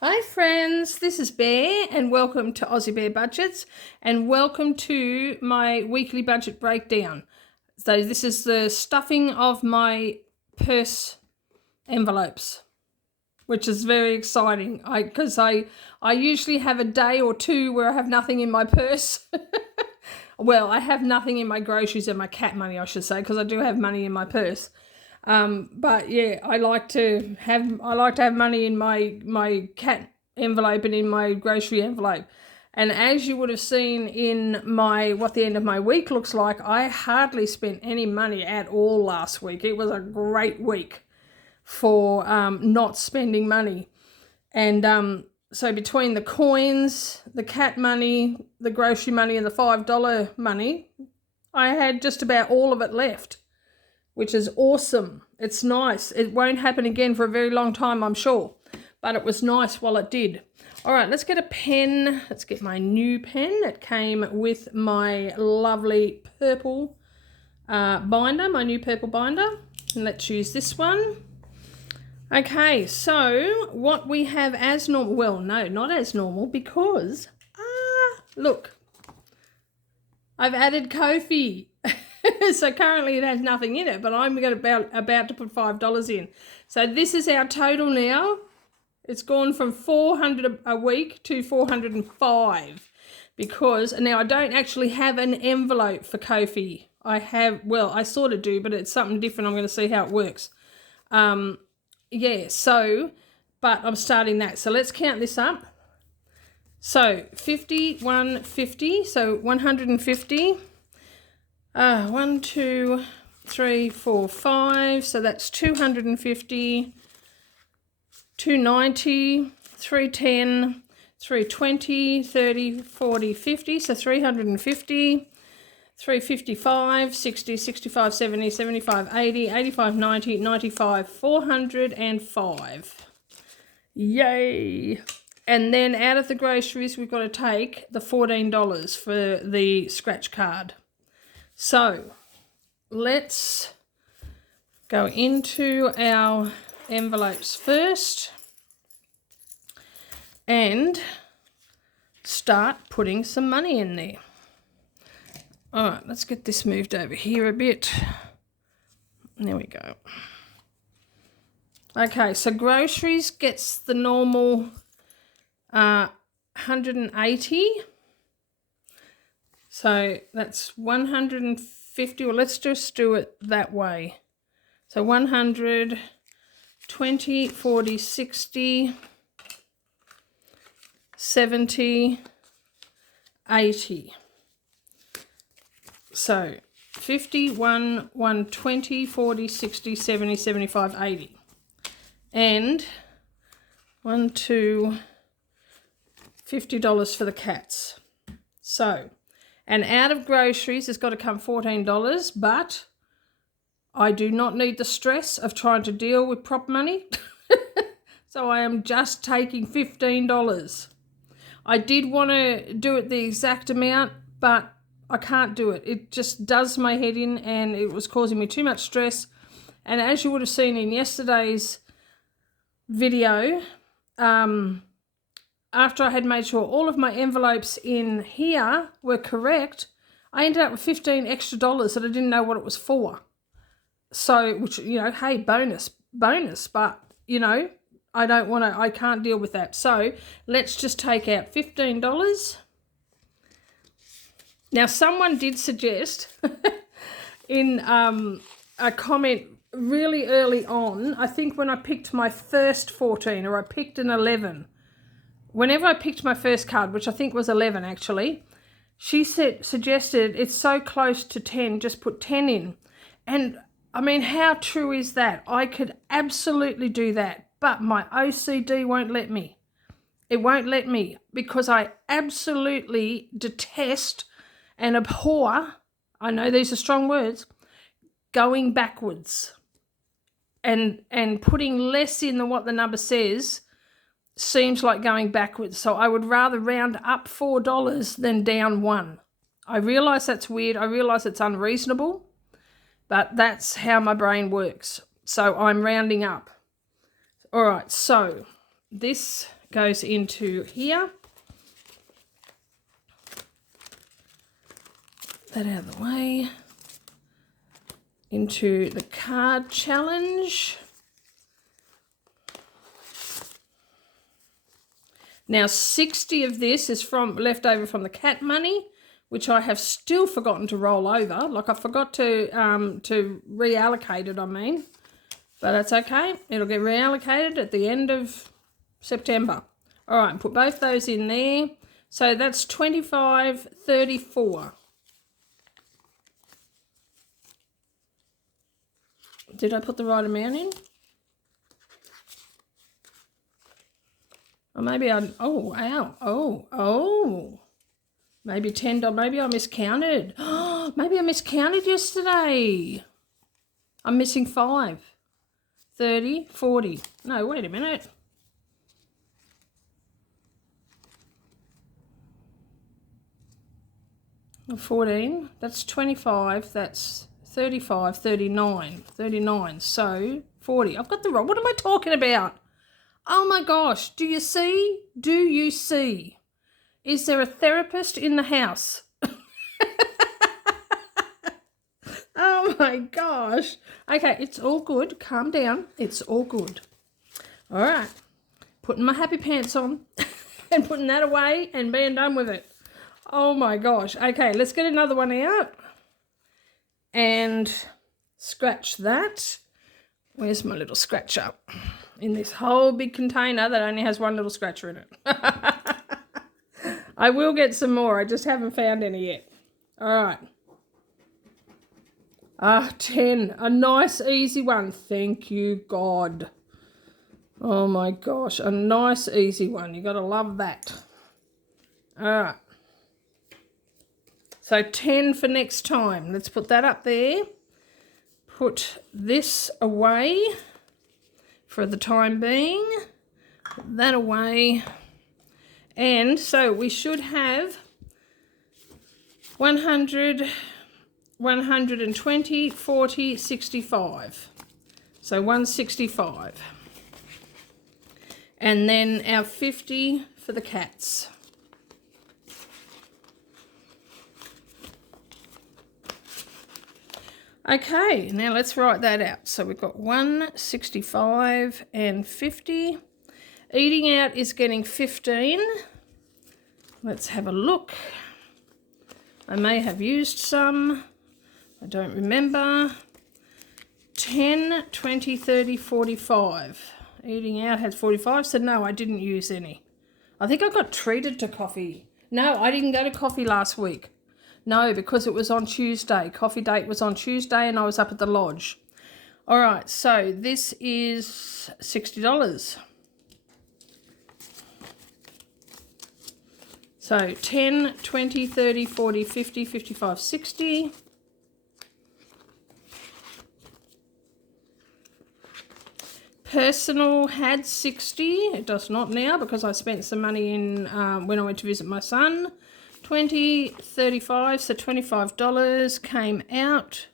Hi friends, this is Bear and welcome to AussieBearBudgets and welcome to my weekly budget breakdown. So this is the stuffing of my purse envelopes, which is very exciting because I usually have a day or two where I have nothing in my purse. Well, I have nothing in my groceries and my cat money, I should say, because I do have money in my purse. But yeah, I like to have money in my cat envelope and in my grocery envelope. And as you would have seen in what the end of my week looks like, I hardly spent any money at all last week. It was a great week for not spending money. And so between the coins, the cat money, the grocery money, and the $5 money, I had just about all of it left, which is awesome. It's nice. It won't happen again for a very long time, I'm sure, but it was nice while it did. All right, let's get a pen. Let's get my new pen. It came with my lovely purple binder, my new purple binder. And let's use this one. Okay, so what we have as normal, well, no, not as normal, because, look, I've added Ko-fi. So currently it has nothing in it, but I'm about to put $5 in. So this is our total now. It's gone from $400 a week to $405 because now I don't actually have an envelope for Ko-fi. I sort of do, but it's something different. I'm going to see how it works. Yeah, so, but I'm starting that. So let's count this up. So 50, 150, so 150. 1, 2, 3, 4, 5. So that's 250, 290, 310, 320, 30, 40, 50. So 350, 355, 60, 65, 70, 75, 80, 85, 90, 95, 405. Yay! And then out of the groceries, we've got to take the $14 for the scratch card. So let's go into our envelopes first and start putting some money in there. All right, let's get this moved over here a bit. There we go. Okay, so groceries gets the normal 180. So that's 150, or let's just do it that way. So 100, 20, 40, 60, 70, 80. So 50, 120, 40, 60, 70, 75, 80. And $50 for the cats. So, and out of groceries, it's got to come $14, but I do not need the stress of trying to deal with prop money. So I am just taking $15. I did want to do it the exact amount, but I can't do it. It just does my head in and it was causing me too much stress. And as you would have seen in yesterday's video, after I had made sure all of my envelopes in here were correct, I ended up with $15 extra that I didn't know what it was for. So, which, you know, hey, bonus, but, you know, I can't deal with that. So let's just take out $15. Now, someone did suggest in a comment really early on, I think when I picked my first 14 or I picked an 11, whenever I picked my first card, which I think was 11 actually, she suggested it's so close to 10, just put 10 in. And I mean, how true is that? I could absolutely do that, but my OCD won't let me. It won't let me because I absolutely detest and abhor, I know these are strong words, going backwards and putting less in than what the number says seems like going backwards. So I would rather round up $4 than down $1. I realise that's weird. I realise it's unreasonable, but that's how my brain works. So I'm rounding up. All right, so this goes into here. That out of the way. Into the card challenge. Now 60 of this is from left over from the cat money, which I have still forgotten to roll over. Like I forgot to reallocate it, I mean. But that's okay. It'll get reallocated at the end of September. All right, put both those in there. So that's $25.34. Did I put the right amount in? Or maybe I, oh, wow. Oh. Maybe $10, maybe I miscounted. Oh, maybe I miscounted yesterday. I'm missing 5. 30, 40. No, wait a minute. Well, 14, that's 25, that's 35, 39. So 40. I've got the wrong, what am I talking about? Oh my gosh, do you see? Do you see? Is there a therapist in the house? Oh my gosh. Okay, it's all good. Calm down. It's all good. All right. Putting my happy pants on and putting that away and being done with it. Oh my gosh. Okay, let's get another one out and scratch that. Where's my little scratcher? In this whole big container that only has one little scratcher in it. I will get some more. I just haven't found any yet. All right. 10. A nice, easy one. Thank you, God. Oh, my gosh. A nice, easy one. You got to love that. All right. So 10 for next time. Let's put that up there. Put this away for the time being. Put that away. And so we should have 100... 120, 40, 65. So 165. And then our 50 for the cats. Okay, now let's write that out. So we've got 165 and 50. Eating out is getting 15. Let's have a look. I may have used some. I don't remember. 10, 20, 30, 45. Eating out has 45, so no, I didn't use any. I think I got treated to coffee. No, I didn't go to coffee last week. No, because it was on Tuesday. Coffee date was on Tuesday and I was up at the lodge. All right, so this is $60. So 10, 20, 30, 40, 50, 55, 60. Personal had 60. It does not now because I spent some money in when I went to visit my son. 20, 35, so $25 came out.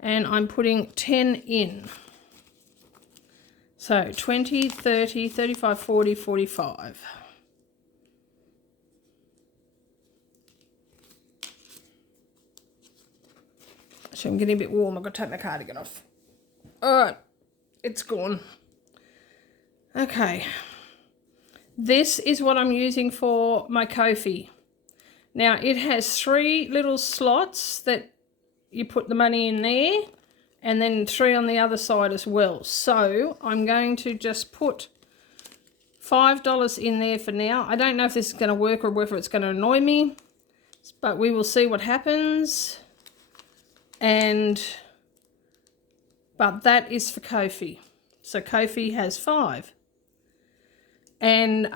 And I'm putting 10 in. So 20, 30, 35, 40, 45. So I'm getting a bit warm. I've got to take my cardigan off. All right. It's gone. Okay. This is what I'm using for my Ko-fi. Now, it has 3 little slots that you put the money in there and then 3 on the other side as well. So I'm going to just put $5 in there for now. I don't know if this is going to work or whether it's going to annoy me, but we will see what happens. But that is for Ko-fi. So Ko-fi has 5. And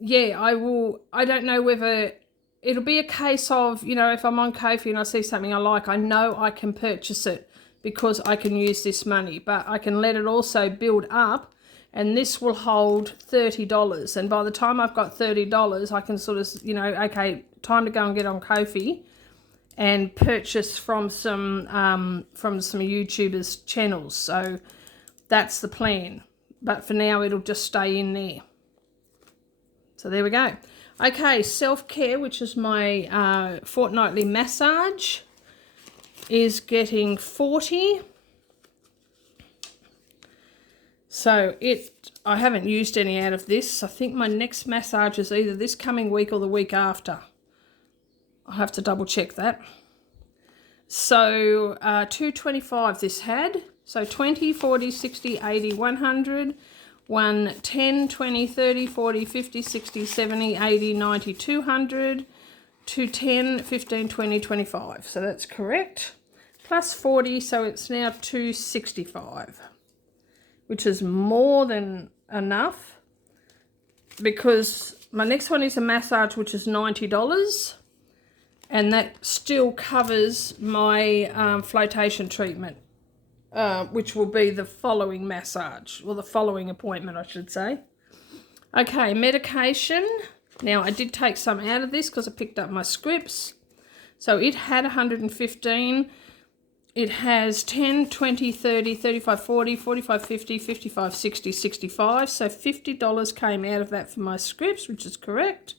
yeah, I don't know whether it'll be a case of, you know, if I'm on Ko-fi and I see something I like, I know I can purchase it because I can use this money, but I can let it also build up and this will hold $30. And by the time I've got $30, I can sort of, you know, okay, time to go and get on Ko-fi and purchase from some YouTubers' channels. So that's the plan. But for now, it'll just stay in there. So there we go. Okay, self-care, which is my fortnightly massage, is getting 40. So I haven't used any out of this. I think my next massage is either this coming week or the week after. I'll have to double check that. So 225 this had. So 20, 40, 60, 80, 100, 1, 10, 20, 30, 40, 50, 60, 70, 80, 90, 200, 210, 15, 20, 25. So that's correct. Plus 40, so it's now 265, which is more than enough because my next one is a massage, which is $90. And that still covers my flotation treatment, which will be the following massage, or the following appointment, I should say. Okay, medication. Now, I did take some out of this because I picked up my scripts. So it had 115. It has 10, 20, 30, 35, 40, 45, 50, 55, 60, 65. So $50 came out of that for my scripts, which is correct.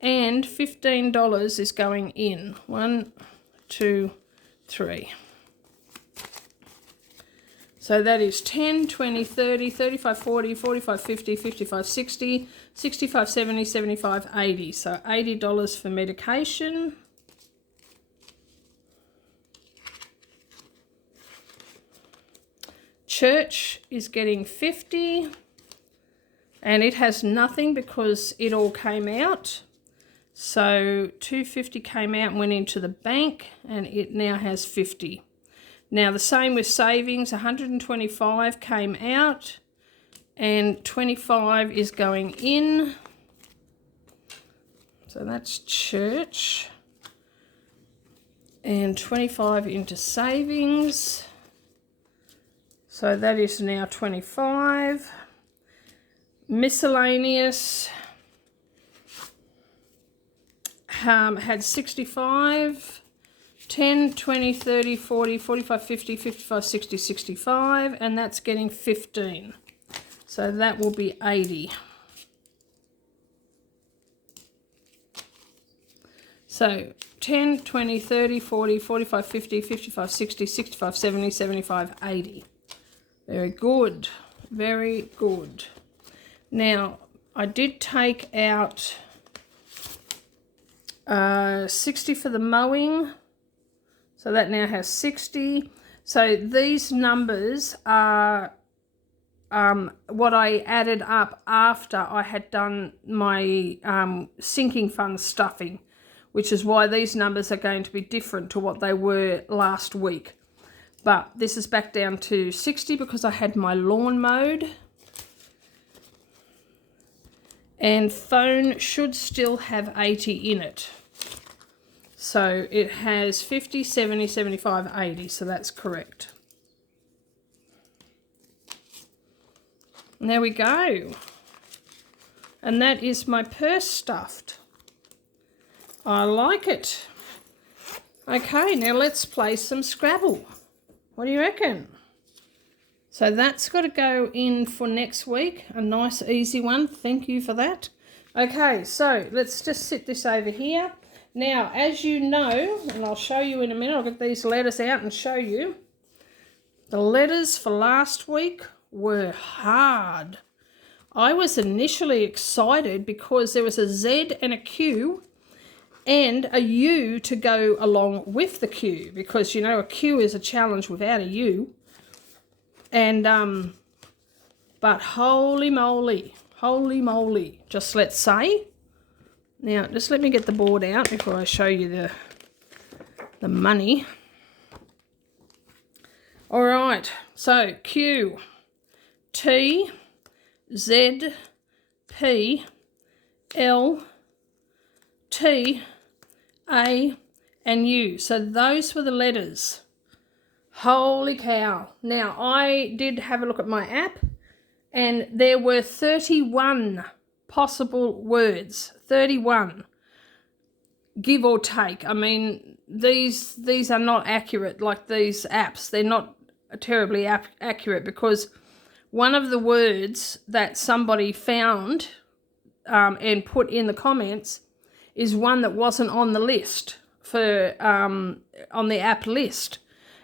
And $15 is going in. 1, 2, 3. So that is 10, 20, 30, 35, 40, 45, 50, 55, 60, 65, 70, 75, 80. So $80 for medication. Church is getting 50. And it has nothing because it all came out. So 250 came out and went into the bank, and it now has 50. Now the same with savings, 125 came out and 25 is going in. So that's church. And 25 into savings. So that is now 25. Miscellaneous had 65, 10, 20, 30, 40, 45, 50, 55, 60, 65, and that's getting 15. So that will be 80. So 10, 20, 30, 40, 45, 50, 55, 60, 65, 70, 75, 80. Very good. Very good. Now, I did take out 60 for the mowing. So that now has 60. So these numbers are what I added up after I had done my sinking fund stuffing, which is why these numbers are going to be different to what they were last week. But this is back down to 60 because I had my lawn mowed. And phone should still have 80 in it. So it has 50, 70, 75, 80. So that's correct. And there we go. And that is my purse stuffed. I like it. Okay, now let's play some Scrabble. What do you reckon? So that's got to go in for next week. A nice easy one. Thank you for that. Okay, so let's just sit this over here. Now, as you know, and I'll show you in a minute, I'll get these letters out and show you. The letters for last week were hard. I was initially excited because there was a Z and a Q and a U to go along with the Q, because, you know, a Q is a challenge without a U. And, but holy moly, just let's say. Now, just let me get the board out before I show you the money. All right, so Q, T, Z, P, L, T, A, and U. So those were the letters. Holy cow. Now, I did have a look at my app, and there were 31 possible words. 31. Give or take. I mean, these are not accurate like these apps. They're not terribly accurate because one of the words that somebody found and put in the comments is one that wasn't on the list for on the app list.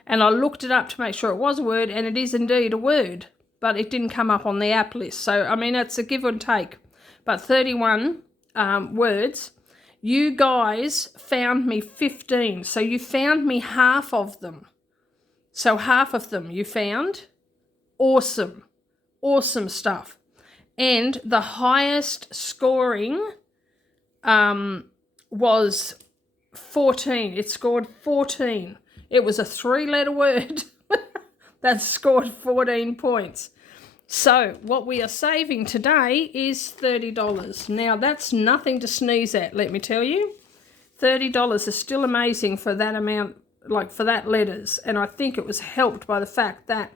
And I looked it up to make sure it was a word, and it is indeed a word, but it didn't come up on the app list. So, I mean, it's a give and take. But 31 words. You guys found me 15. So you found me half of them. So half of them you found. Awesome. Awesome stuff. And the highest scoring was 14. It scored 14. It was a 3-letter word that scored 14 points. So what we are saving today is $30. Now, that's nothing to sneeze at, let me tell you. $30 is still amazing for that amount, like for that letters. And I think it was helped by the fact that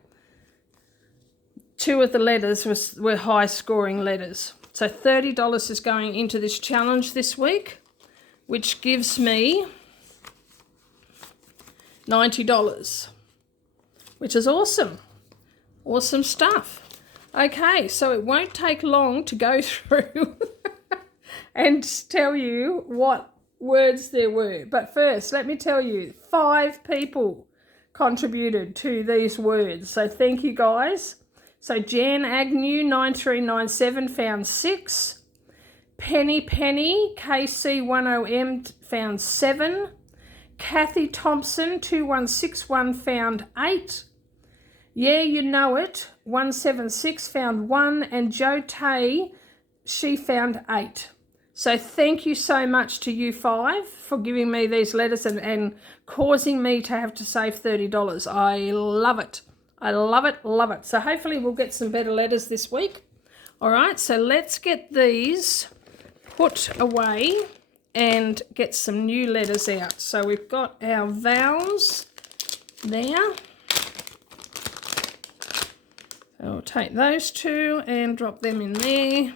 2 of the letters were high-scoring letters. So $30 is going into this challenge this week, which gives me $90, which is awesome. Awesome stuff. Okay, so it won't take long to go through and tell you what words there were. But first, let me tell you, 5 people contributed to these words. So thank you, guys. So Jan Agnew 9397 found 6. Penny KC10M found 7. Kathy Thompson 2161 found 8. Yeah, you know it. 176 found 1, and Jo Tay, she found 8. So thank you so much to you 5 for giving me these letters and causing me to have to save $30. I love it. I love it, love it. So hopefully we'll get some better letters this week. All right, so let's get these put away and get some new letters out. So we've got our vowels there. I'll take those 2 and drop them in there.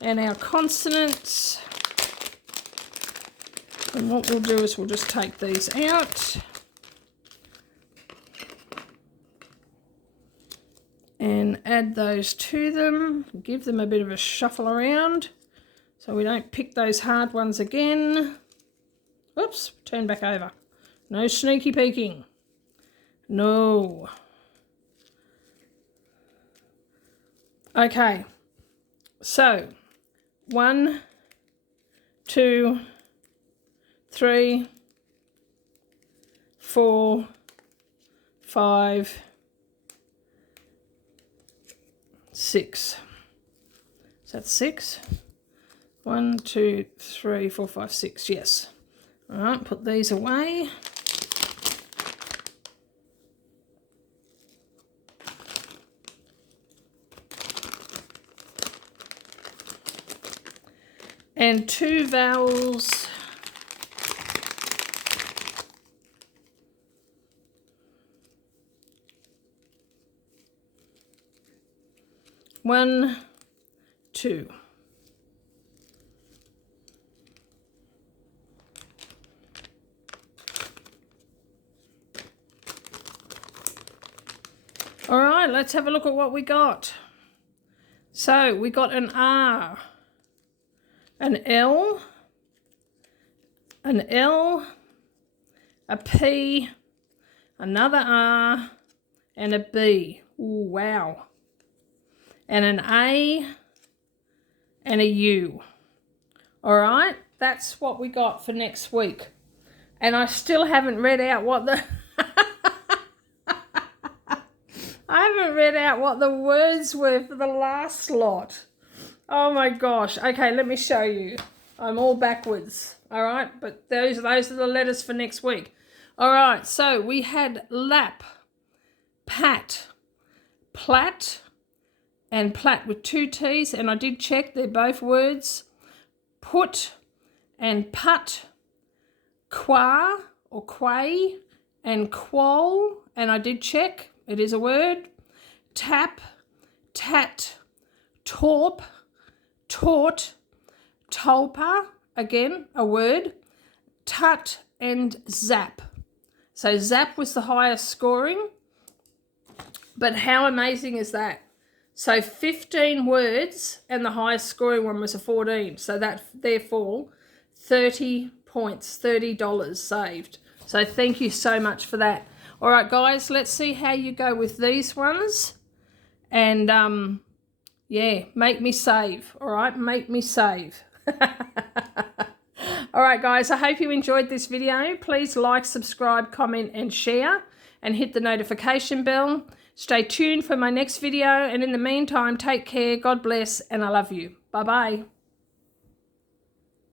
And our consonants. And what we'll do is we'll just take these out. And add those to them. Give them a bit of a shuffle around so we don't pick those hard ones again. Oops, turn back over. No sneaky peeking. No. Okay, so 1, 2, 3, 4, 5, 6. Is that 6? 1, 2, 3, 4, 5, 6. Yes. All right, put these away. And 2 vowels. One, 2. All right, let's have a look at what we got. So we got an R, an L, a P, another R, and a B. Ooh, wow. And an A, and a U. All right, that's what we got for next week. And I still haven't read out what the... I haven't read out what the words were for the last lot. Oh my gosh. Okay, let me show you. I'm all backwards. All right, but those are the letters for next week. All right, so we had lap, pat, plat, and plat with 2 T's, and I did check, they're both words. Put and put, qua or quay, and quol, and I did check, it is a word. Tap, tat, torp, taught, tulpa, again, a word. Tut and zap. So zap was the highest scoring, but how amazing is that? So 15 words, and the highest scoring one was a 14. So that, therefore, 30 points, $30 saved. So thank you so much for that. All right, guys, let's see how you go with these ones. And, yeah, make me save. All right, make me save. All right, guys, I hope you enjoyed this video. Please like, subscribe, comment, and share, and hit the notification bell. Stay tuned for my next video, and in the meantime, take care, God bless, and I love you. Bye-bye.